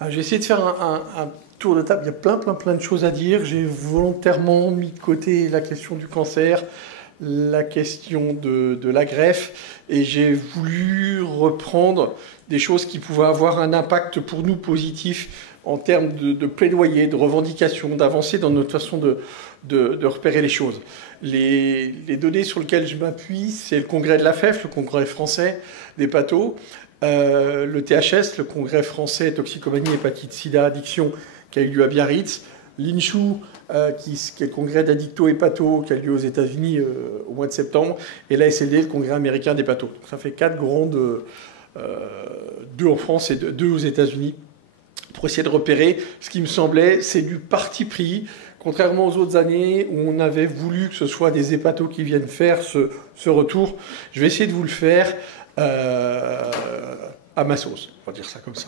Ah, je vais essayer de faire un tour de table. Il y a plein de choses à dire. J'ai volontairement mis de côté la question du cancer, la question de la greffe, et j'ai voulu reprendre des choses qui pouvaient avoir un impact pour nous positif en termes de plaidoyer, de revendication, d'avancer dans notre façon de repérer les choses. Les données sur lesquelles je m'appuie, c'est le congrès de la FEF, le congrès français des pathos, le THS, le congrès français toxicomanie, hépatite, sida, addiction, qui a eu lieu à Biarritz, l'INCHU, qui est le congrès d'addicto-hépato, qui a eu lieu aux États-Unis au mois de septembre, et l'ASLD, le congrès américain d'hépato. Donc ça fait 4 grandes, 2 en France et 2 aux États-Unis, pour essayer de repérer ce qui me semblait, c'est du parti pris, contrairement aux autres années où on avait voulu que ce soit des hépatos qui viennent faire ce retour. Je vais essayer de vous le faire à ma sauce, on va dire ça comme ça.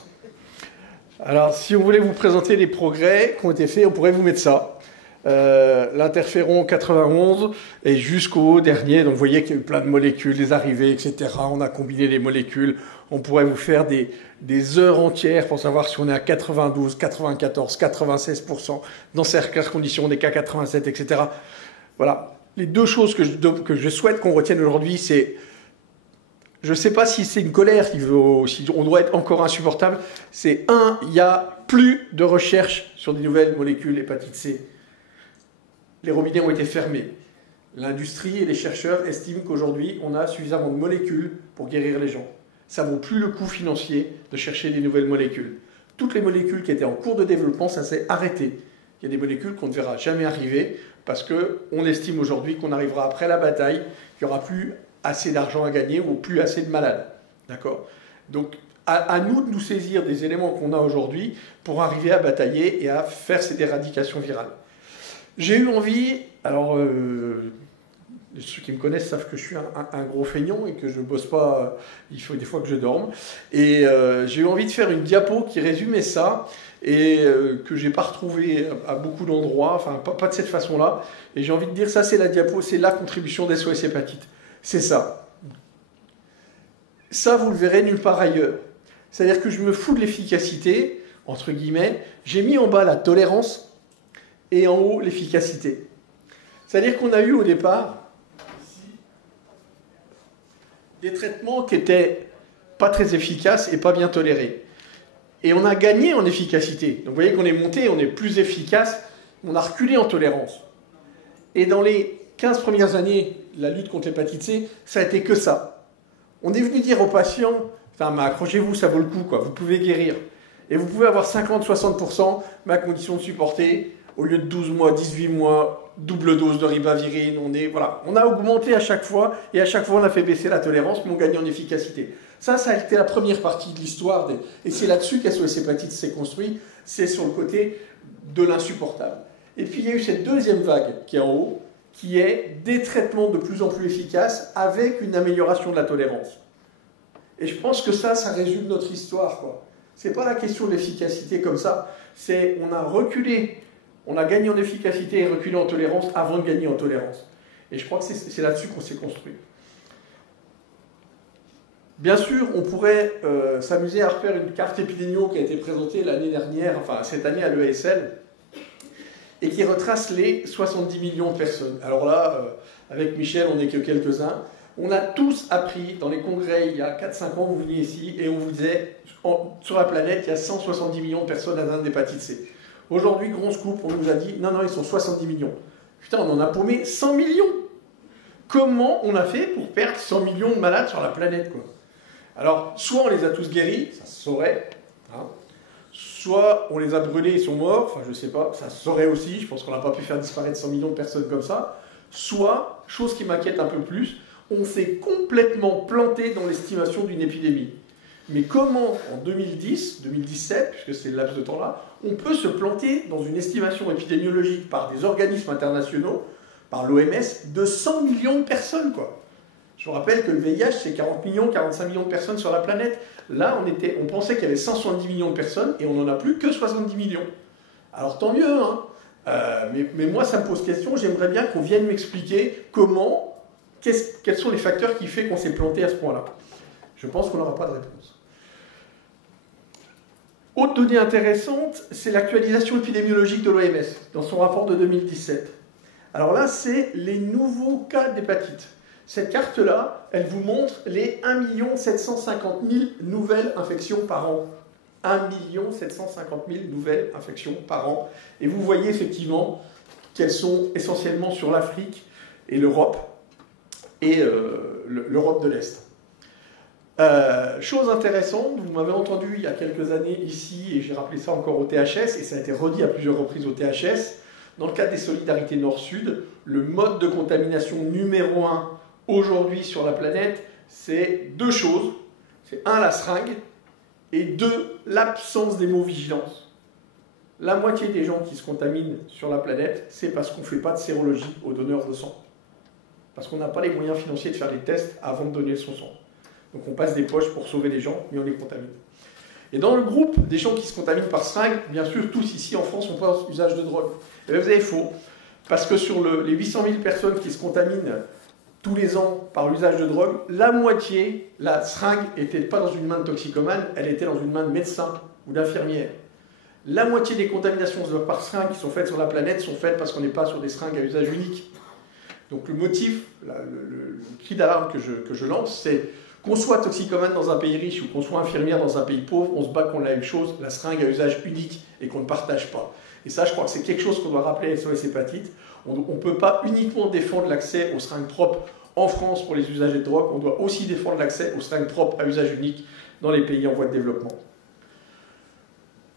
Alors, si on voulait vous présenter les progrès qui ont été faits, on pourrait vous mettre ça. L'interféron 91 et jusqu'au dernier. Donc, vous voyez qu'il y a eu plein de molécules, des arrivées, etc. On a combiné les molécules. On pourrait vous faire des heures entières pour savoir si on est à 92, 94, 96%. Dans certaines conditions, on est qu'à 87, etc. Voilà. Les deux choses que je souhaite qu'on retienne aujourd'hui, c'est... Je ne sais pas si c'est une colère qui veut, si on doit être encore insupportable. C'est il n'y a plus de recherche sur des nouvelles molécules hépatite C. Les robinets ont été fermés. L'industrie et les chercheurs estiment qu'aujourd'hui, on a suffisamment de molécules pour guérir les gens. Ça ne vaut plus le coût financier de chercher des nouvelles molécules. Toutes les molécules qui étaient en cours de développement, ça s'est arrêté. Il y a des molécules qu'on ne verra jamais arriver parce qu'on estime aujourd'hui qu'on arrivera après la bataille, qu'il n'y aura plus assez d'argent à gagner ou plus assez de malades. D'accord ? Donc, à nous de nous saisir des éléments qu'on a aujourd'hui pour arriver à batailler et à faire cette éradication virale. J'ai eu envie, alors ceux qui me connaissent savent que je suis un gros feignant et que je ne bosse pas, il faut des fois que je dorme. Et j'ai eu envie de faire une diapo qui résumait ça et que je n'ai pas retrouvé à beaucoup d'endroits, enfin pas de cette façon-là. Et j'ai envie de dire, ça c'est la diapo, c'est la contribution d'SOS Hépatite. C'est ça. Ça, vous le verrez nulle part ailleurs. C'est-à-dire que je me fous de l'efficacité, entre guillemets. J'ai mis en bas la tolérance et en haut l'efficacité. C'est-à-dire qu'on a eu au départ des traitements qui n'étaient pas très efficaces et pas bien tolérés. Et on a gagné en efficacité. Donc vous voyez qu'on est monté, on est plus efficace, on a reculé en tolérance. Et dans les 15 premières années, la lutte contre l'hépatite C, ça a été que ça. On est venu dire aux patients, enfin, accrochez-vous, ça vaut le coup, quoi. Vous pouvez guérir. Et vous pouvez avoir 50-60%, mais à condition de supporter, au lieu de 12 mois, 18 mois, double dose de ribavirine. On a augmenté à chaque fois, et à chaque fois on a fait baisser la tolérance, mais on gagnait en efficacité. Ça a été la première partie de l'histoire, et c'est là-dessus qu'SOS Hépatite s'est construit, c'est sur le côté de l'insupportable. Et puis il y a eu cette deuxième vague qui est en haut, qui est des traitements de plus en plus efficaces avec une amélioration de la tolérance. Et je pense que ça résume notre histoire, quoi. C'est pas la question de l'efficacité comme ça, c'est on a reculé, on a gagné en efficacité et reculé en tolérance avant de gagner en tolérance. Et je crois que c'est là-dessus qu'on s'est construit. Bien sûr, on pourrait s'amuser à refaire une carte épidémio qui a été présentée l'année dernière, enfin cette année à l'EASL, et qui retrace les 70 millions de personnes. Alors là, avec Michel, on n'est que quelques-uns. On a tous appris, dans les congrès, il y a 4-5 ans, vous veniez ici, et on vous disait, sur la planète, il y a 170 millions de personnes atteintes d'hépatite C. Aujourd'hui, gros scoop, on nous a dit, non, ils sont 70 millions. Putain, on en a paumé 100 millions. Comment on a fait pour perdre 100 millions de malades sur la planète, quoi ? Alors, soit on les a tous guéris, ça se saurait, hein. Soit on les a brûlés, ils sont morts, enfin je sais pas, ça se saurait aussi, je pense qu'on n'a pas pu faire disparaître 100 millions de personnes comme ça. Soit, chose qui m'inquiète un peu plus, on s'est complètement planté dans l'estimation d'une épidémie. Mais comment, en 2010, 2017, puisque c'est le laps de temps-là, on peut se planter dans une estimation épidémiologique par des organismes internationaux, par l'OMS, de 100 millions de personnes, quoi. Je vous rappelle que le VIH, c'est 40 millions, 45 millions de personnes sur la planète. Là, on pensait qu'il y avait 170 millions de personnes et on n'en a plus que 70 millions. Alors tant mieux, hein. Mais moi, ça me pose question. J'aimerais bien qu'on vienne m'expliquer quels sont les facteurs qui font qu'on s'est planté à ce point-là. Je pense qu'on n'aura pas de réponse. Autre donnée intéressante, c'est l'actualisation épidémiologique de l'OMS dans son rapport de 2017. Alors là, c'est les nouveaux cas d'hépatite. Cette carte-là, elle vous montre les 1 750 000 nouvelles infections par an. 1 750 000 nouvelles infections par an. Et vous voyez effectivement qu'elles sont essentiellement sur l'Afrique et l'Europe et l'Europe de l'Est. Chose intéressante, vous m'avez entendu il y a quelques années ici, et j'ai rappelé ça encore au THS, et ça a été redit à plusieurs reprises au THS, dans le cadre des solidarités Nord-Sud, le mode de contamination numéro 1 aujourd'hui sur la planète, c'est deux choses. C'est un, la seringue, et deux, l'absence d'hémovigilance. La moitié des gens qui se contaminent sur la planète, c'est parce qu'on ne fait pas de sérologie aux donneurs de sang. Parce qu'on n'a pas les moyens financiers de faire des tests avant de donner son sang. Donc on passe des poches pour sauver les gens, mais on les contamine. Et dans le groupe des gens qui se contaminent par seringue, bien sûr, tous ici en France, on pense usage de drogue. Et bien, vous avez faux, parce que sur les 800 000 personnes qui se contaminent tous les ans par l'usage de drogue, la moitié, la seringue n'était pas dans une main de toxicomane, elle était dans une main de médecin ou d'infirmière. La moitié des contaminations par seringue qui sont faites sur la planète sont faites parce qu'on n'est pas sur des seringues à usage unique. Donc le motif, le cri d'alarme que je lance, c'est qu'on soit toxicomane dans un pays riche ou qu'on soit infirmière dans un pays pauvre, on se bat contre la même chose, la seringue à usage unique et qu'on ne partage pas. Et ça, je crois que c'est quelque chose qu'on doit rappeler à SOS Hépatite. On ne peut pas uniquement défendre l'accès aux seringues propres en France pour les usagers de drogue, on doit aussi défendre l'accès aux seringues propres à usage unique dans les pays en voie de développement.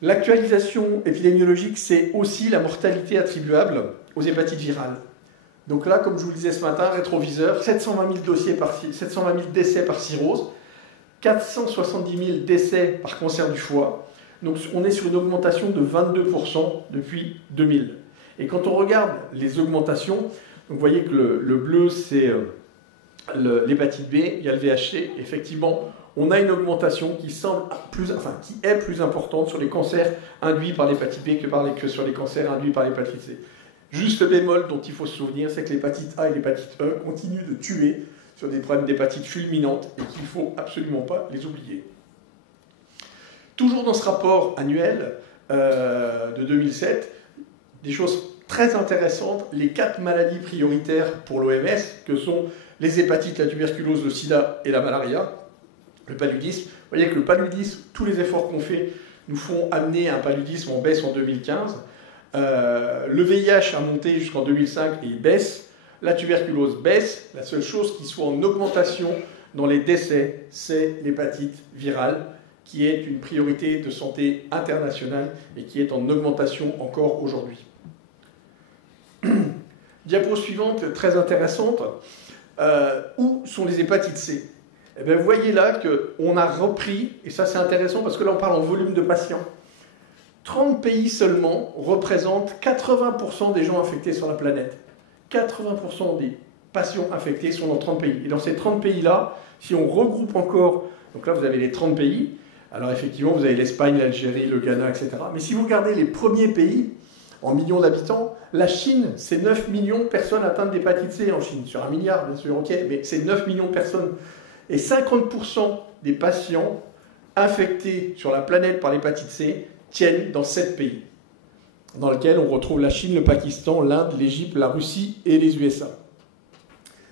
L'actualisation épidémiologique, c'est aussi la mortalité attribuable aux hépatites virales. Donc là, comme je vous le disais ce matin, rétroviseur, 720 000 décès par cirrhose, 470 000 décès par cancer du foie. Donc on est sur une augmentation de 22% depuis 2000. Et quand on regarde les augmentations, donc vous voyez que le bleu, c'est l'hépatite B, il y a le VHC. Effectivement, on a une augmentation qui est plus importante sur les cancers induits par l'hépatite B que sur les cancers induits par l'hépatite C. Juste le bémol dont il faut se souvenir, c'est que l'hépatite A et l'hépatite E continuent de tuer sur des problèmes d'hépatite fulminante et qu'il ne faut absolument pas les oublier. Toujours dans ce rapport annuel de 2007, des choses très intéressantes, les 4 maladies prioritaires pour l'OMS, que sont les hépatites, la tuberculose, le sida et la malaria, le paludisme. Vous voyez que le paludisme, tous les efforts qu'on fait nous font amener un paludisme en baisse en 2015. Le VIH a monté jusqu'en 2005 et il baisse. La tuberculose baisse. La seule chose qui soit en augmentation dans les décès, c'est l'hépatite virale, qui est une priorité de santé internationale et qui est en augmentation encore aujourd'hui. Diapo suivante, très intéressante. Où sont les hépatites C? Eh bien, vous voyez là qu'on a repris, et ça c'est intéressant parce que là on parle en volume de patients, 30 pays seulement représentent 80% des gens infectés sur la planète. 80% des patients infectés sont dans 30 pays. Et dans ces 30 pays-là, si on regroupe encore, donc là vous avez les 30 pays, alors effectivement vous avez l'Espagne, l'Algérie, le Ghana, etc. Mais si vous regardez les premiers pays, en millions d'habitants, la Chine, c'est 9 millions de personnes atteintes d'hépatite C en Chine, sur 1 milliard bien sûr, ok, mais c'est 9 millions de personnes. Et 50% des patients infectés sur la planète par l'hépatite C tiennent dans 7 pays, dans lesquels on retrouve la Chine, le Pakistan, l'Inde, l'Égypte, la Russie et les USA.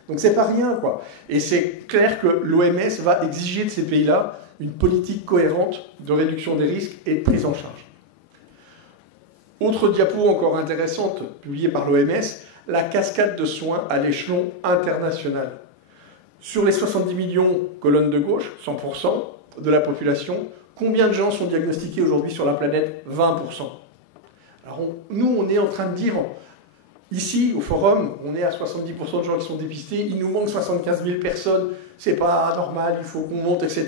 Donc c'est pas rien, quoi. Et c'est clair que l'OMS va exiger de ces pays-là une politique cohérente de réduction des risques et de prise en charge. Autre diapo encore intéressante, publiée par l'OMS, la cascade de soins à l'échelon international. Sur les 70 millions, colonne de gauche, 100% de la population, combien de gens sont diagnostiqués aujourd'hui sur la planète? 20%. Alors nous, on est en train de dire, ici, au forum, on est à 70% de gens qui sont dépistés, il nous manque 75 000 personnes, c'est pas normal, il faut qu'on monte, etc.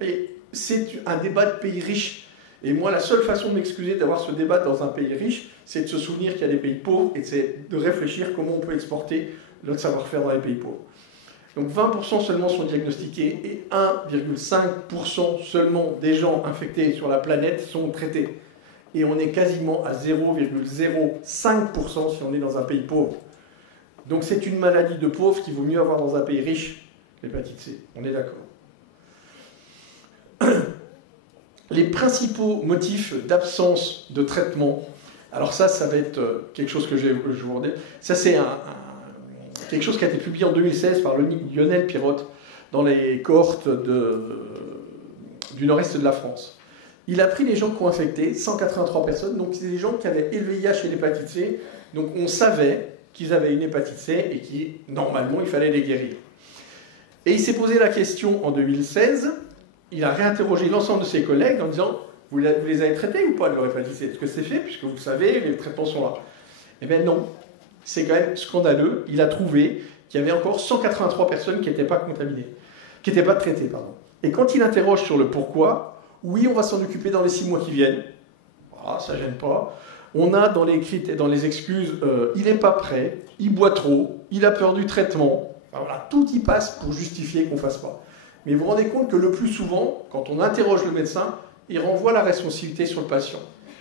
Et c'est un débat de pays riches. Et moi, la seule façon de m'excuser d'avoir ce débat dans un pays riche, c'est de se souvenir qu'il y a des pays pauvres et c'est de réfléchir comment on peut exporter notre savoir-faire dans les pays pauvres. Donc 20% seulement sont diagnostiqués et 1,5% seulement des gens infectés sur la planète sont traités. Et on est quasiment à 0,05% si on est dans un pays pauvre. Donc c'est une maladie de pauvre qu'il vaut mieux avoir dans un pays riche, l'hépatite C. On est d'accord. Les principaux motifs d'absence de traitement, alors ça va être quelque chose que je vais vous redire. Ça, c'est quelque chose qui a été publié en 2016 par Lionel Pirotte dans les cohortes du nord-est de la France. Il a pris les gens qui ont infecté, 183 personnes, donc c'est des gens qui avaient et le VIH et l'hépatite C, donc on savait qu'ils avaient une hépatite C et qui, normalement, il fallait les guérir. Et il s'est posé la question en 2016, il a réinterrogé l'ensemble de ses collègues en disant « Vous les avez traités ou pas de leur hépatite C? Est-ce que c'est fait, puisque vous le savez, les traitements sont là ?» Eh bien non, c'est quand même scandaleux. Il a trouvé qu'il y avait encore 183 personnes qui n'étaient pas contaminées, qui n'étaient pas traitées, pardon. Et quand il interroge sur le pourquoi, oui, on va s'en occuper dans les 6 mois qui viennent. Voilà, ça ne gêne pas. On a dans les excuses, il n'est pas prêt, il boit trop, il a peur du traitement. Enfin, voilà, tout y passe pour justifier qu'on ne fasse pas. Mais vous vous rendez compte que le plus souvent, quand on interroge le médecin, il renvoie la responsabilité sur le patient.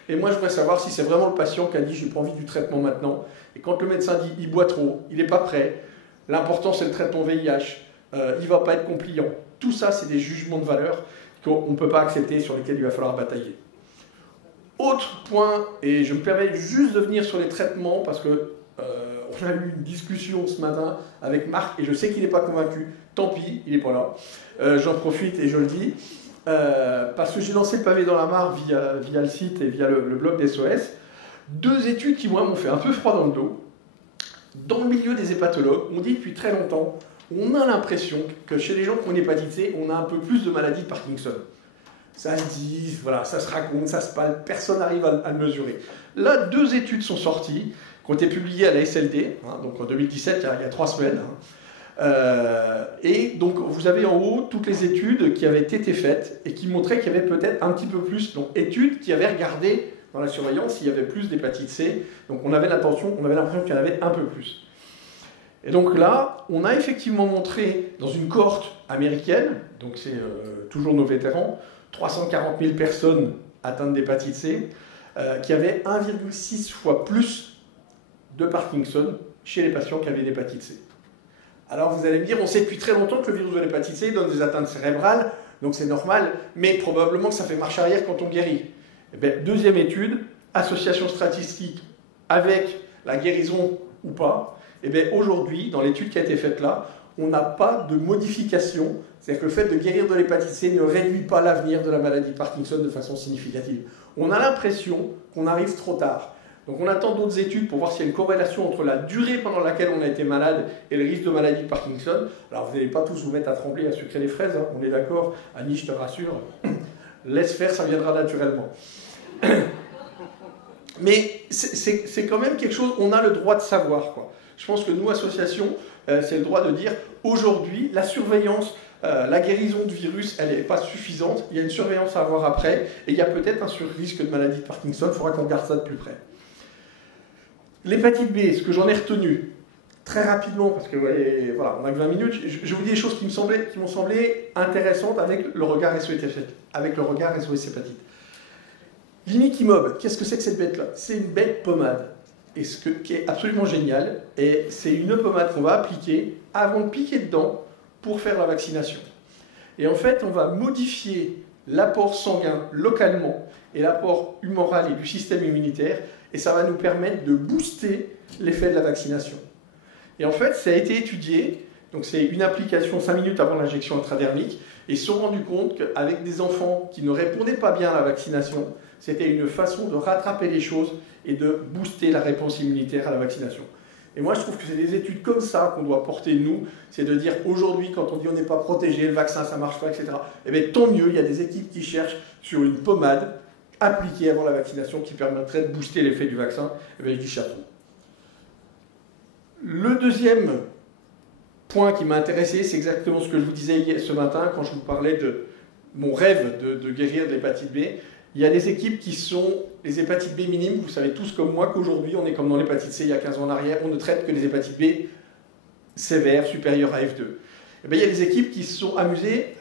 Et moi, je voudrais savoir si c'est vraiment le patient qui a dit « j'ai pas envie du traitement maintenant ». Et quand le médecin dit « il boit trop, il n'est pas prêt, l'important c'est le traitement VIH, il ne va pas être compliant ». Tout ça, c'est des jugements de valeur qu'on ne peut pas accepter, sur lesquels il va falloir batailler. Autre point, et je me permets juste de venir sur les traitements, parce que on a eu une discussion ce matin avec Marc, et je sais qu'il n'est pas convaincu. Tant pis, il n'est pas là. J'en profite et je le dis, parce que j'ai lancé le pavé dans la mare via le site et via le blog d'SOS. 2 études qui, moi, m'ont fait un peu froid dans le dos. Dans le milieu des hépatologues, on dit depuis très longtemps, on a l'impression que chez les gens qui ont une hépatite C, on a un peu plus de maladies de Parkinson. Ça se dit, voilà, ça se raconte, ça se parle, personne n'arrive à le mesurer. Là, 2 études sont sorties, qui ont été publiées à la SLD, hein, donc en 2017, il y a 3 semaines. Et donc, vous avez en haut toutes les études qui avaient été faites et qui montraient qu'il y avait peut-être un petit peu plus, donc études qui avaient regardé dans la surveillance s'il y avait plus d'hépatite C. Donc, on avait l'impression qu'il y en avait un peu plus. Et donc là, on a effectivement montré dans une cohorte américaine, donc c'est toujours nos vétérans, 340 000 personnes atteintes d'hépatite C, qui avaient 1,6 fois plus de Parkinson chez les patients qui avaient une hépatite C. Alors vous allez me dire, on sait depuis très longtemps que le virus de l'hépatite C donne des atteintes cérébrales, donc c'est normal, mais probablement que ça fait marche arrière quand on guérit. Et bien, 2e étude, association statistique avec la guérison ou pas. Et bien aujourd'hui, dans l'étude qui a été faite là, on n'a pas de modification, c'est-à-dire que le fait de guérir de l'hépatite C ne réduit pas l'avenir de la maladie de Parkinson de façon significative. On a l'impression qu'on arrive trop tard. Donc on attend d'autres études pour voir s'il y a une corrélation entre la durée pendant laquelle on a été malade et le risque de maladie de Parkinson. Alors vous n'allez pas tous vous mettre à trembler, à sucrer les fraises, hein, on est d'accord, Annie, je te rassure, laisse faire, ça viendra naturellement. Mais c'est quand même quelque chose, on a le droit de savoir, quoi. Je pense que nous, associations, c'est le droit de dire, aujourd'hui, la surveillance, la guérison du virus, elle n'est pas suffisante, il y a une surveillance à avoir après, et il y a peut-être un surrisque de maladie de Parkinson, il faudra qu'on regarde ça de plus près. L'hépatite B, ce que j'en ai retenu, très rapidement, parce que voilà, on a que 20 minutes, je vous dis des choses qui m'ont semblé intéressantes avec le regard SOS hépatite. L'imiquimod, qu'est-ce que c'est que cette bête-là? C'est une bête pommade, et qui est absolument génial, et c'est une pommade qu'on va appliquer avant de piquer dedans pour faire la vaccination. Et en fait, on va modifier l'apport sanguin localement et l'apport humoral et du système immunitaire, et ça va nous permettre de booster l'effet de la vaccination. Et en fait, ça a été étudié, donc c'est une application 5 minutes avant l'injection intradermique, et ils se sont rendus compte qu'avec des enfants qui ne répondaient pas bien à la vaccination, c'était une façon de rattraper les choses et de booster la réponse immunitaire à la vaccination. Et moi, je trouve que c'est des études comme ça qu'on doit porter nous, c'est de dire aujourd'hui, quand on dit on n'est pas protégé, le vaccin ça marche pas, etc., eh bien tant mieux, il y a des équipes qui cherchent sur une pommade appliquée avant la vaccination qui permettrait de booster l'effet du vaccin, eh bien je dis chapeau. Le deuxième point qui m'a intéressé, c'est exactement ce que je vous disais ce matin quand je vous parlais de mon rêve de guérir de l'hépatite B. Il y a des équipes qui sont les hépatites B minimes. Vous savez tous comme moi qu'aujourd'hui, on est comme dans l'hépatite C il y a 15 ans en arrière, on ne traite que les hépatites B sévères, supérieures à F2. Et bien, il y a des équipes qui se sont amusées,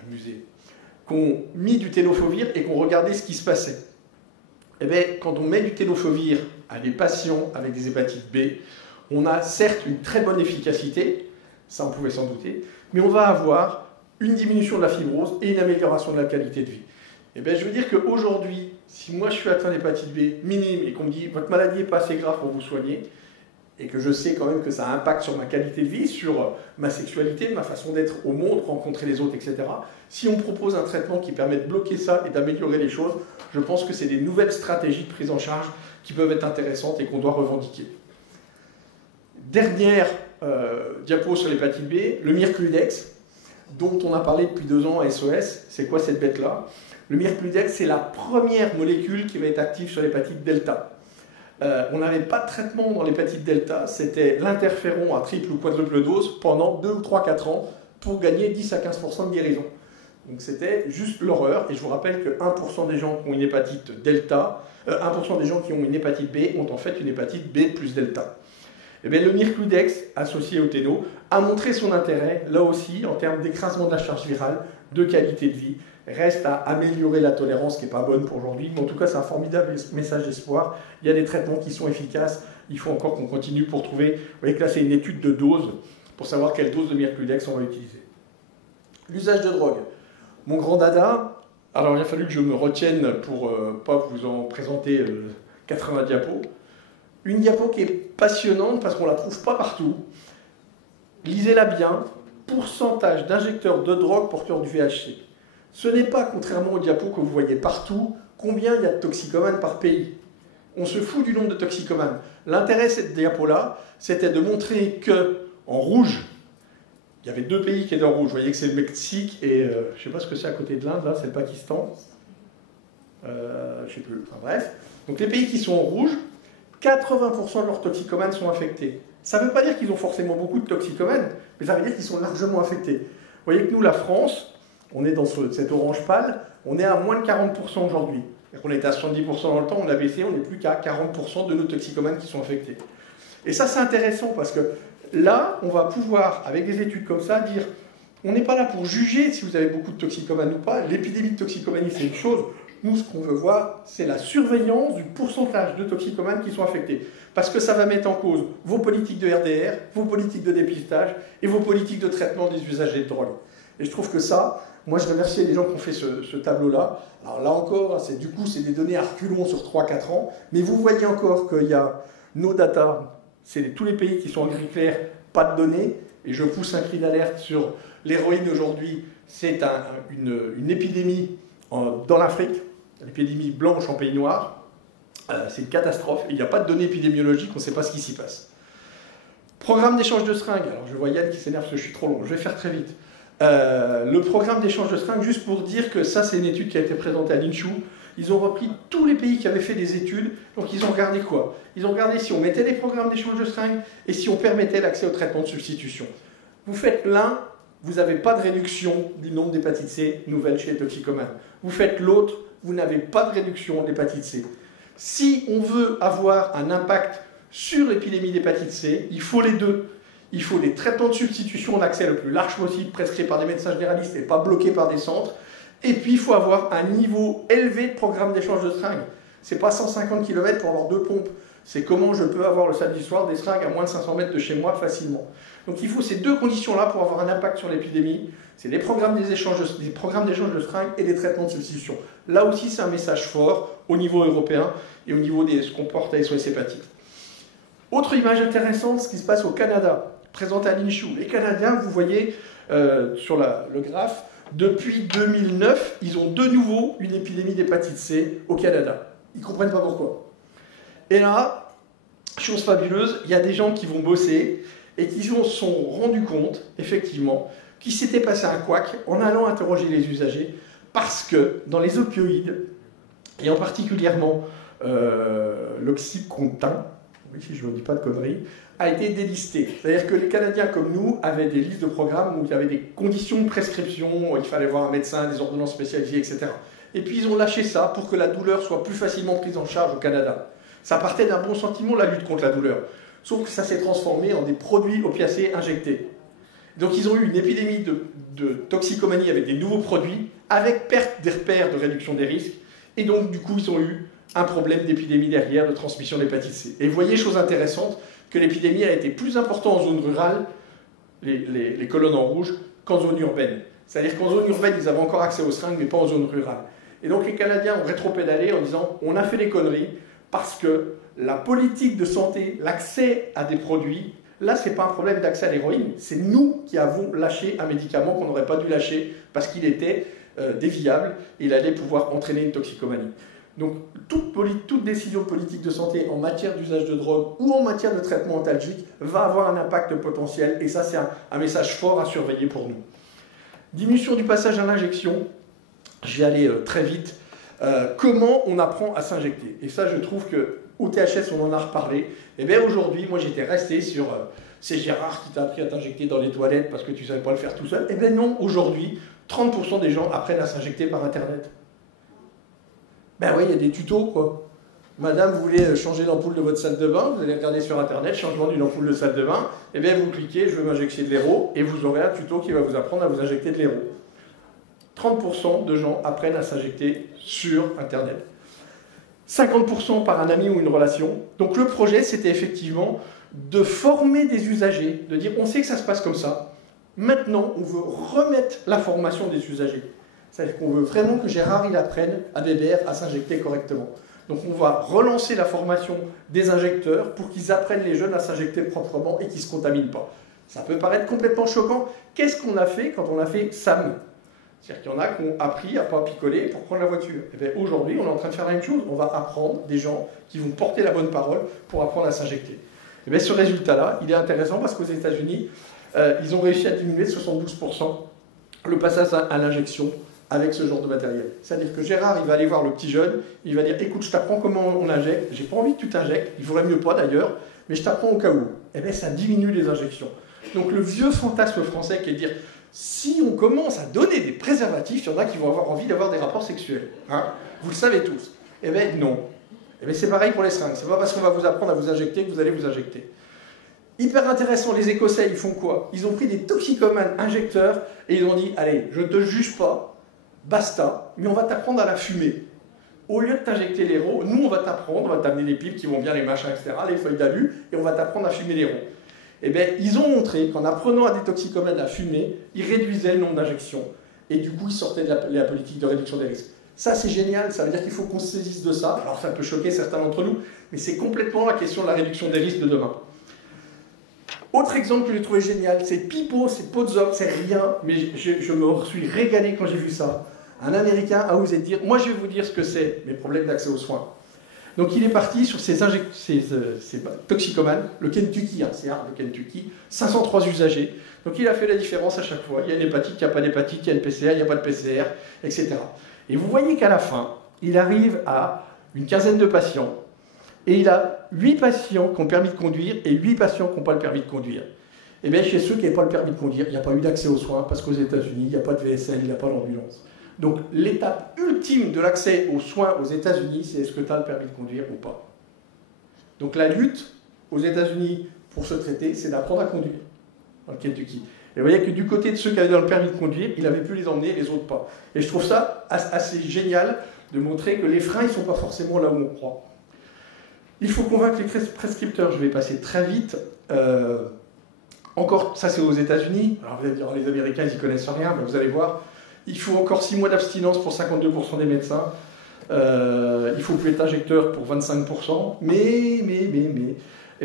qui ont mis du tenofovir et qui ont regardé ce qui se passait. Et bien, quand on met du tenofovir à des patients avec des hépatites B, on a certes une très bonne efficacité, ça on pouvait s'en douter, mais on va avoir une diminution de la fibrose et une amélioration de la qualité de vie. Eh bien, je veux dire qu'aujourd'hui, si moi je suis atteint d'hépatite B minime et qu'on me dit votre maladie n'est pas assez grave pour vous soigner, et que je sais quand même que ça a un impact sur ma qualité de vie, sur ma sexualité, ma façon d'être au monde, rencontrer les autres, etc. Si on propose un traitement qui permet de bloquer ça et d'améliorer les choses, je pense que c'est des nouvelles stratégies de prise en charge qui peuvent être intéressantes et qu'on doit revendiquer. Dernière diapo sur l'hépatite B, le Mircludex, dont on a parlé depuis 2 ans à SOS. C'est quoi cette bête-là? Le Mircludex, c'est la première molécule qui va être active sur l'hépatite delta. On n'avait pas de traitement dans l'hépatite delta, c'était l'interféron à triple ou quadruple dose pendant 2 ou 3, 4 ans pour gagner 10 à 15% de guérison. Donc c'était juste l'horreur, et je vous rappelle que 1% des gens qui ont une hépatite delta, 1% des gens qui ont une hépatite B ont en fait une hépatite B plus delta. Et bien, le Mircludex, associé au Téno, a montré son intérêt, là aussi, en termes d'écrasement de la charge virale, de qualité de vie. Reste à améliorer la tolérance, qui n'est pas bonne pour aujourd'hui, mais en tout cas, c'est un formidable message d'espoir. Il y a des traitements qui sont efficaces, il faut encore qu'on continue pour trouver... Vous voyez que là, c'est une étude de dose, pour savoir quelle dose de Mircludex on va utiliser. L'usage de drogue. Mon grand dada, alors il a fallu que je me retienne pour ne pas vous en présenter 80 diapos. Une diapo qui est passionnante parce qu'on ne la trouve pas partout. Lisez-la bien. Pourcentage d'injecteurs de drogue porteurs du VHC. Ce n'est pas, contrairement aux diapos que vous voyez partout, combien il y a de toxicomanes par pays. On se fout du nombre de toxicomanes. L'intérêt de cette diapo-là, c'était de montrer que, en rouge, il y avait 2 pays qui étaient en rouge. Vous voyez que c'est le Mexique et je ne sais pas ce que c'est à côté de l'Inde, là, c'est le Pakistan. Je ne sais plus. Enfin bref. Donc les pays qui sont en rouge, 80% de leurs toxicomanes sont infectés. Ça ne veut pas dire qu'ils ont forcément beaucoup de toxicomanes, mais ça veut dire qu'ils sont largement infectés. Vous voyez que nous, la France, on est dans cette orange pâle, on est à moins de 40% aujourd'hui. On était à 70% dans le temps, on a baissé, on n'est plus qu'à 40% de nos toxicomanes qui sont infectés. Et ça, c'est intéressant parce que là, on va pouvoir, avec des études comme ça, dire on n'est pas là pour juger si vous avez beaucoup de toxicomanes ou pas. L'épidémie de toxicomanie, c'est une chose. Nous, ce qu'on veut voir, c'est la surveillance du pourcentage de toxicomanes qui sont infectés. Parce que ça va mettre en cause vos politiques de RDR, vos politiques de dépistage et vos politiques de traitement des usagers de drogue. Et je trouve que ça, moi je remercie les gens qui ont fait ce tableau-là. Alors là encore, c'est des données à reculons sur 3-4 ans. Mais vous voyez encore qu'il y a nos data, c'est tous les pays qui sont en gris clair, pas de données. Et je pousse un cri d'alerte sur l'héroïne aujourd'hui. C'est une épidémie dans l'Afrique. L'épidémie blanche en pays noir, c'est une catastrophe. Il n'y a pas de données épidémiologiques, on ne sait pas ce qui s'y passe. Programme d'échange de seringues. Alors je vois Yann qui s'énerve parce que je suis trop long, je vais faire très vite. Le programme d'échange de seringues, juste pour dire que ça, c'est une étude qui a été présentée à l'INCHU. Ils ont repris tous les pays qui avaient fait des études, donc ils ont regardé quoi? Ils ont regardé si on mettait des programmes d'échange de seringues et si on permettait l'accès au traitement de substitution. Vous faites l'un, vous n'avez pas de réduction du nombre d'hépatite C nouvelles chez les toxicomanes. Vous faites l'autre, vous n'avez pas de réduction d'hépatite C. Si on veut avoir un impact sur l'épidémie d'hépatite C, il faut les deux. Il faut des traitements de substitution d'accès le plus large possible, prescrits par des médecins généralistes et pas bloqués par des centres. Et puis, il faut avoir un niveau élevé de programme d'échange de seringues. Ce n'est pas 150 km pour avoir 2 pompes. C'est comment je peux avoir le samedi soir des seringues à moins de 500 mètres de chez moi facilement. Donc il faut ces 2 conditions-là pour avoir un impact sur l'épidémie. C'est des programmes d'échange de seringues et des traitements de substitution. Là aussi, c'est un message fort au niveau européen et au niveau de ce qu'on porte à SOS Hépatite. Autre image intéressante, ce qui se passe au Canada, présenté à l'INCHU. Les Canadiens, vous voyez sur le graphe, depuis 2009, ils ont de nouveau une épidémie d'hépatite C au Canada. Ils ne comprennent pas pourquoi. Et là, chose fabuleuse, il y a des gens qui vont bosser et qui se sont rendus compte, effectivement, qu'il s'était passé un couac en allant interroger les usagers parce que dans les opioïdes, et en particulièrement l'oxycontin, oui, si je ne dis pas de conneries, a été délisté. C'est-à-dire que les Canadiens comme nous avaient des listes de programmes où il y avait des conditions de prescription, il fallait voir un médecin, des ordonnances spécialisées, etc. Et puis ils ont lâché ça pour que la douleur soit plus facilement prise en charge au Canada. Ça partait d'un bon sentiment, la lutte contre la douleur. Sauf que ça s'est transformé en des produits opiacés injectés. Donc ils ont eu une épidémie de toxicomanie avec des nouveaux produits, avec perte des repères de réduction des risques. Et donc du coup, ils ont eu un problème d'épidémie derrière, de transmission d'hépatite C. Et vous voyez, chose intéressante, que l'épidémie a été plus importante en zone rurale, les colonnes en rouge, qu'en zone urbaine. C'est-à-dire qu'en zone urbaine, ils avaient encore accès aux seringues, mais pas en zone rurale. Et donc les Canadiens ont rétropédalé en disant on a fait des conneries parce que la politique de santé, l'accès à des produits, là c'est pas un problème d'accès à l'héroïne, c'est nous qui avons lâché un médicament qu'on n'aurait pas dû lâcher parce qu'il était déviable et il allait pouvoir entraîner une toxicomanie. Donc toute décision politique de santé en matière d'usage de drogue ou en matière de traitement antalgique va avoir un impact potentiel et ça c'est un message fort à surveiller pour nous. Diminution du passage à l'injection, je vais aller très vite. Comment on apprend à s'injecter? Et ça je trouve qu'au THS on en a reparlé. Et bien aujourd'hui, moi j'étais resté sur c'est Gérard qui t'a appris à t'injecter dans les toilettes parce que tu ne savais pas le faire tout seul. Et bien non, aujourd'hui, 30% des gens apprennent à s'injecter par Internet. Ben oui, il y a des tutos, quoi. Madame, vous voulez changer l'ampoule de votre salle de bain, vous allez regarder sur Internet, changement d'une ampoule de salle de bain, et bien vous cliquez, je veux m'injecter de l'héro, et vous aurez un tuto qui va vous apprendre à vous injecter de l'héro. 30% de gens apprennent à s'injecter sur Internet. 50% par un ami ou une relation. Donc le projet, c'était effectivement de former des usagers, de dire on sait que ça se passe comme ça, maintenant on veut remettre la formation des usagers. C'est-à-dire qu'on veut vraiment que Gérard il apprenne à BBR à s'injecter correctement. Donc on va relancer la formation des injecteurs pour qu'ils apprennent les jeunes à s'injecter proprement et qu'ils ne se contaminent pas. Ça peut paraître complètement choquant. Qu'est-ce qu'on a fait quand on a fait SAM? C'est-à-dire qu'il y en a qui ont appris à ne pas picoler pour prendre la voiture. Et bien aujourd'hui, on est en train de faire la même chose. On va apprendre des gens qui vont porter la bonne parole pour apprendre à s'injecter. Et bien ce résultat-là, il est intéressant parce qu'aux États-Unis, ils ont réussi à diminuer de 72% le passage à l'injection avec ce genre de matériel. C'est-à-dire que Gérard, il va aller voir le petit jeune, il va dire « Écoute, je t'apprends comment on injecte, j'ai pas envie que tu t'injectes, il faudrait mieux pas d'ailleurs, mais je t'apprends au cas où. » Et bien ça diminue les injections. Donc le vieux fantasme français qui est de dire « Si on commence à donner des préservatifs, il y en a qui vont avoir envie d'avoir des rapports sexuels. Hein, vous le savez tous. » Eh bien non. Eh bien c'est pareil pour les seringues. C'est pas parce qu'on va vous apprendre à vous injecter que vous allez vous injecter. Hyper intéressant, les Écossais, ils font quoi? Ils ont pris des toxicomanes injecteurs et ils ont dit « Allez, je ne te juge pas, basta, mais on va t'apprendre à la fumer. Au lieu de t'injecter l'héro, nous on va t'apprendre, on va t'amener les pipes qui vont bien, les machins, etc., les feuilles d'alu, et on va t'apprendre à fumer l'héro. » Eh bien, ils ont montré qu'en apprenant à des toxicomènes à fumer, ils réduisaient le nombre d'injections. Et du coup, ils sortaient de la politique de réduction des risques. Ça, c'est génial, ça veut dire qu'il faut qu'on se saisisse de ça. Alors ça peut choquer certains d'entre nous, mais c'est complètement la question de la réduction des risques de demain. Autre exemple que j'ai trouvé génial, c'est Pipo, c'est Podzol, c'est rien, mais je me suis régalé quand j'ai vu ça. Un Américain a osé dire, moi je vais vous dire ce que c'est, mes problèmes d'accès aux soins. Donc il est parti sur ces toxicomanes, le Kentucky, hein, c'est hard le Kentucky, 503 usagers. Donc il a fait la différence à chaque fois. Il y a une hépatite, il n'y a pas d'hépatite, il y a une PCR, il n'y a pas de PCR, etc. Et vous voyez qu'à la fin, il arrive à une quinzaine de patients. Et il a 8 patients qui ont le permis de conduire et 8 patients qui n'ont pas le permis de conduire. Et bien chez ceux qui n'avaient pas le permis de conduire, il n'y a pas eu d'accès aux soins parce qu'aux États-Unis, il n'y a pas de VSL, il n'y a pas d'ambulance. Donc l'étape ultime de l'accès aux soins aux États-Unis, c'est est-ce que tu as le permis de conduire ou pas. Donc la lutte aux États-Unis pour se traiter, c'est d'apprendre à conduire dans le Kentucky. Et vous voyez que du côté de ceux qui avaient le permis de conduire, il avait pu les emmener, les autres pas. Et je trouve ça assez génial de montrer que les freins, ils ne sont pas forcément là où on croit. Il faut convaincre les prescripteurs, je vais passer très vite. Encore, ça c'est aux États-Unis. Alors vous allez dire, les Américains, ils n'y connaissent rien, mais vous allez voir. Il faut encore 6 mois d'abstinence pour 52% des médecins. Il faut plus être injecteur pour 25%. Mais.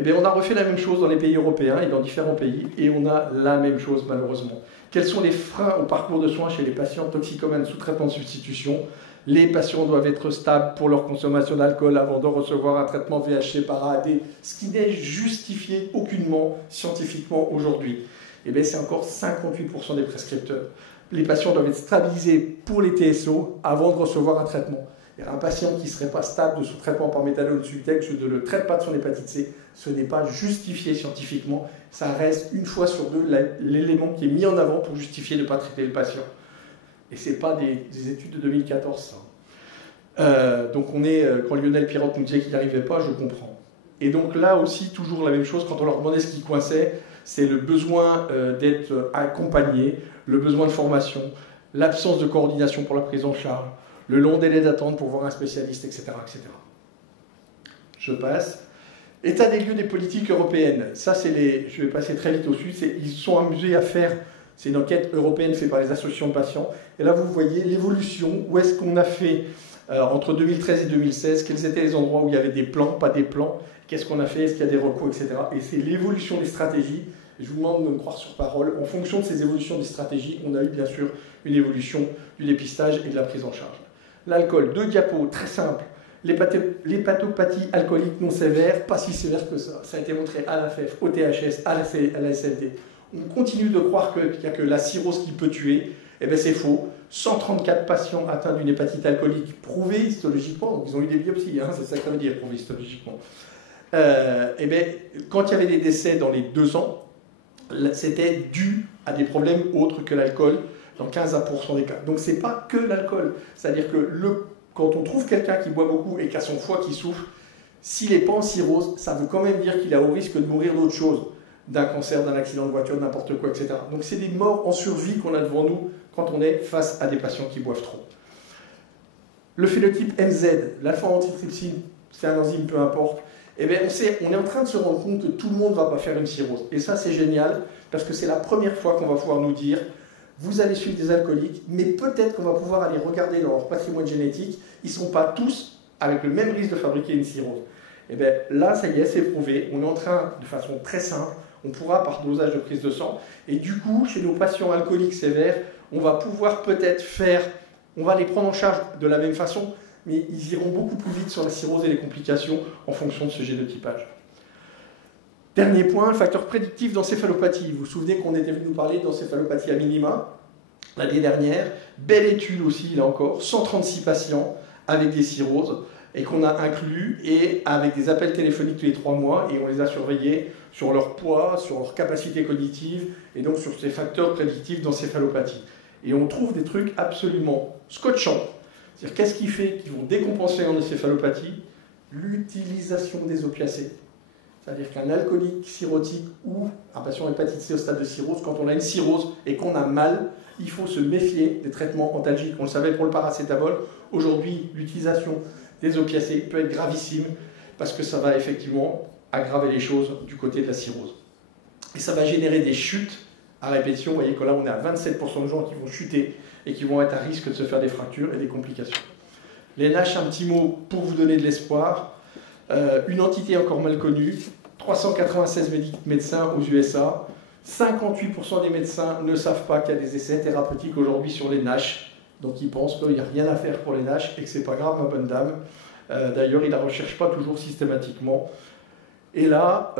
Eh bien, on a refait la même chose dans les pays européens et dans différents pays. Et on a la même chose, malheureusement. Quels sont les freins au parcours de soins chez les patients toxicomanes sous traitement de substitution? Les patients doivent être stables pour leur consommation d'alcool avant de recevoir un traitement VHC par AAD, ce qui n'est justifié aucunement scientifiquement aujourd'hui. Eh bien, c'est encore 58% des prescripteurs. Les patients doivent être stabilisés pour les TSO avant de recevoir un traitement. Et un patient qui ne serait pas stable de son traitement par méthanol Sultex, je ne le traite pas de son hépatite C, ce n'est pas justifié scientifiquement. Ça reste une fois sur deux l'élément qui est mis en avant pour justifier de ne pas traiter le patient. Et ce n'est pas des études de 2014, ça. Donc on est, quand Lionel Pirotte nous disait qu'il n'y arrivait pas, je comprends. Et donc là aussi, toujours la même chose, quand on leur demandait ce qui coinçait, c'est le besoin d'être accompagné, le besoin de formation, l'absence de coordination pour la prise en charge, le long délai d'attente pour voir un spécialiste, etc., etc. Je passe. État des lieux des politiques européennes. Ça, c'est je vais passer très vite au sud. Ils se sont amusés à faire C'est une enquête européenne faite par les associations de patients. Et là, vous voyez l'évolution, où est-ce qu'on a fait entre 2013 et 2016, quels étaient les endroits où il y avait des plans, pas des plans, qu'est-ce qu'on a fait, est-ce qu'il y a des recours, etc. Et c'est l'évolution des stratégies. Je vous demande de me croire sur parole. En fonction de ces évolutions des stratégies, on a eu bien sûr une évolution du dépistage et de la prise en charge. L'alcool, 2 diapos, très simple. L'hépatopathie alcoolique non sévère, pas si sévère que ça. Ça a été montré à la FEF, au THS, à la SLD. On continue de croire qu'il n'y a que la cirrhose qui peut tuer. Eh bien, c'est faux. 134 patients atteints d'une hépatite alcoolique prouvée histologiquement, donc ils ont eu des biopsies, hein, c'est ça que ça veut dire, prouvée histologiquement. Eh bien, quand il y avait des décès dans les 2 ans, c'était dû à des problèmes autres que l'alcool, dans 15 à % des cas. Donc, ce n'est pas que l'alcool. C'est-à-dire que quand on trouve quelqu'un qui boit beaucoup et qui a son foie qui souffre, s'il n'est pas en cirrhose, ça veut quand même dire qu'il a au risque de mourir d'autre chose, d'un cancer, d'un accident de voiture, n'importe quoi, etc. Donc, c'est des morts en survie qu'on a devant nous quand on est face à des patients qui boivent trop. Le phénotype MZ, l'alpha-antitrypsine, c'est un enzyme, peu importe. Eh bien, on est en train de se rendre compte que tout le monde ne va pas faire une cirrhose. Et ça, c'est génial, parce que c'est la première fois qu'on va pouvoir nous dire, vous allez suivre des alcooliques, mais peut-être qu'on va pouvoir aller regarder dans leur patrimoine génétique, ils ne sont pas tous avec le même risque de fabriquer une cirrhose. Eh bien, là, ça y est, c'est prouvé. On est en train, de façon très simple, on pourra par dosage de prise de sang, et du coup, chez nos patients alcooliques sévères, on va pouvoir peut-être on va les prendre en charge de la même façon, mais ils iront beaucoup plus vite sur la cirrhose et les complications en fonction de ce génotypage. Dernier point, facteur prédictif d'encéphalopathie. Vous vous souvenez qu'on était venu nous parler d'encéphalopathie à minima l'année dernière. Belle étude aussi, là encore, 136 patients avec des cirrhoses et qu'on a inclus et avec des appels téléphoniques tous les 3 mois et on les a surveillés sur leur poids, sur leur capacité cognitive et donc sur ces facteurs prédictifs d'encéphalopathie. Et on trouve des trucs absolument scotchants. C'est-à-dire, qu'est-ce qui fait qu'ils vont décompenser en encéphalopathie? L'utilisation des opiacés. C'est-à-dire qu'un alcoolique cirrhotique ou un patient hépatite C au stade de cirrhose, quand on a une cirrhose et qu'on a mal, il faut se méfier des traitements antalgiques. On le savait pour le paracétamol. Aujourd'hui, l'utilisation des opiacés peut être gravissime parce que ça va effectivement aggraver les choses du côté de la cirrhose. Et ça va générer des chutes à répétition. Vous voyez que là, on est à 27% de gens qui vont chuter et qui vont être à risque de se faire des fractures et des complications. Les NASH, un petit mot pour vous donner de l'espoir. Une entité encore mal connue, 396 médecins aux USA, 58% des médecins ne savent pas qu'il y a des essais thérapeutiques aujourd'hui sur les NASH, donc ils pensent qu'il n'y a rien à faire pour les NASH et que ce n'est pas grave, ma bonne dame. D'ailleurs, ils ne la recherchent pas toujours systématiquement. Et là,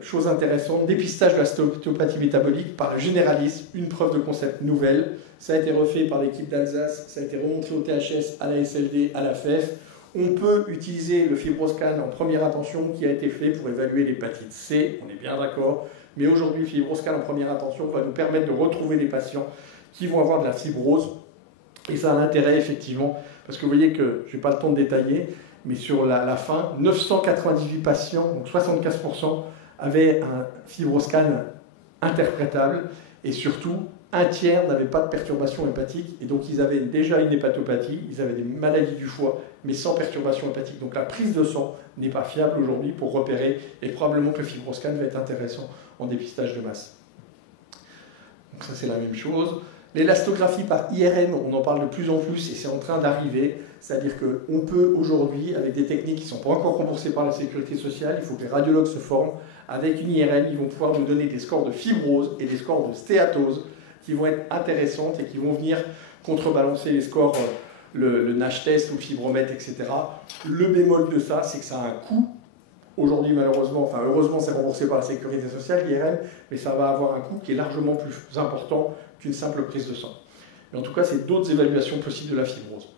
chose intéressante, dépistage de la stéatopathie métabolique par le généraliste, une preuve de concept nouvelle. Ça a été refait par l'équipe d'Alsace, ça a été remontré au THS, à la SLD, à la FEF. On peut utiliser le FibroScan en première intention qui a été fait pour évaluer l'hépatite C, on est bien d'accord. Mais aujourd'hui, le FibroScan en première intention va nous permettre de retrouver les patients qui vont avoir de la fibrose. Et ça a un intérêt, effectivement, parce que vous voyez que je n'ai pas le temps de détailler, mais sur la fin, 998 patients, donc 75%, avaient un FibroScan interprétable. Et surtout, un tiers n'avaient pas de perturbation hépatique. Et donc, ils avaient déjà une hépatopathie, ils avaient des maladies du foie, mais sans perturbation hépatique. Donc, la prise de sang n'est pas fiable aujourd'hui pour repérer. Et probablement que le FibroScan va être intéressant en dépistage de masse. Donc, ça, c'est la même chose. L'élastographie par IRM, on en parle de plus en plus et c'est en train d'arriver. C'est-à-dire qu'on peut aujourd'hui, avec des techniques qui ne sont pas encore remboursées par la sécurité sociale, il faut que les radiologues se forment. Avec une IRM, ils vont pouvoir nous donner des scores de fibrose et des scores de stéatose qui vont être intéressantes et qui vont venir contrebalancer les scores, le NASH test ou le fibromètre, etc. Le bémol de ça, c'est que ça a un coût. Aujourd'hui, malheureusement, enfin heureusement, c'est remboursé par la sécurité sociale, l'IRM, mais ça va avoir un coût qui est largement plus important qu'une simple prise de sang. Mais en tout cas, c'est d'autres évaluations possibles de la fibrose.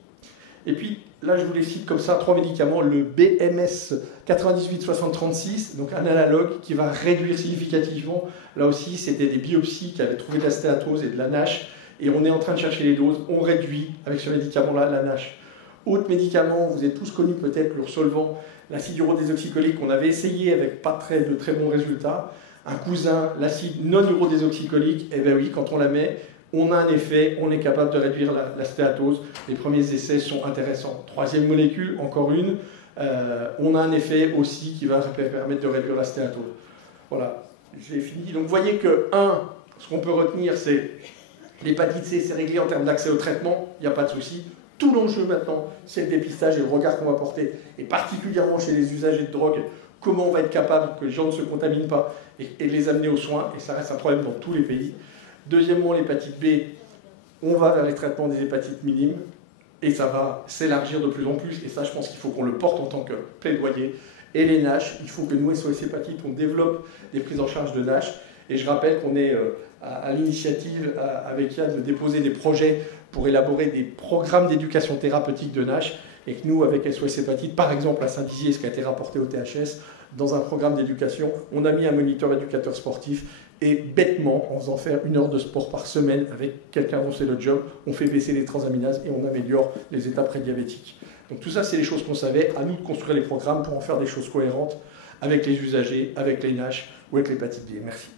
Et puis, là, je vous les cite comme ça, 3 médicaments, le BMS 98-60-36, donc un analogue qui va réduire significativement. Là aussi, c'était des biopsies qui avaient trouvé de la stéatose et de la NASH, et on est en train de chercher les doses, on réduit avec ce médicament-là la NASH. Autre médicament, vous êtes tous connus peut-être, le Solvant, l'acide urodésoxycholique, on avait essayé avec pas de très bons résultats. Un cousin, l'acide non urodésoxycholique, eh bien oui, quand on la met, on a un effet, on est capable de réduire la stéatose. Les premiers essais sont intéressants. Troisième molécule, encore une, on a un effet aussi qui va permettre de réduire la stéatose. Voilà, j'ai fini. Donc vous voyez que, Ce qu'on peut retenir, c'est l'hépatite C, c'est réglé en termes d'accès au traitement, il n'y a pas de souci. Tout l'enjeu maintenant, c'est le dépistage et le regard qu'on va porter, et particulièrement chez les usagers de drogue, comment on va être capable que les gens ne se contaminent pas et les amener aux soins, et ça reste un problème dans tous les pays. Deuxièmement, l'hépatite B, on va vers les traitements des hépatites minimes, et ça va s'élargir de plus en plus, et ça je pense qu'il faut qu'on le porte en tant que plaidoyer. Et les NASH, il faut que nous, SOS Hépatite, on développe des prises en charge de NASH, et je rappelle qu'on est à l'initiative avec Yann de déposer des projets pour élaborer des programmes d'éducation thérapeutique de NASH, et que nous, avec SOS Hépatite, par exemple à Saint-Dizier, ce qui a été rapporté au THS, dans un programme d'éducation, on a mis un moniteur éducateur sportif, et bêtement, en faisant faire 1 heure de sport par semaine avec quelqu'un dont c'est le job, on fait baisser les transaminases et on améliore les états prédiabétiques. Donc tout ça, c'est les choses qu'on savait. À nous de construire les programmes pour en faire des choses cohérentes avec les usagers, avec les NASH ou avec l'hépatite B. Merci.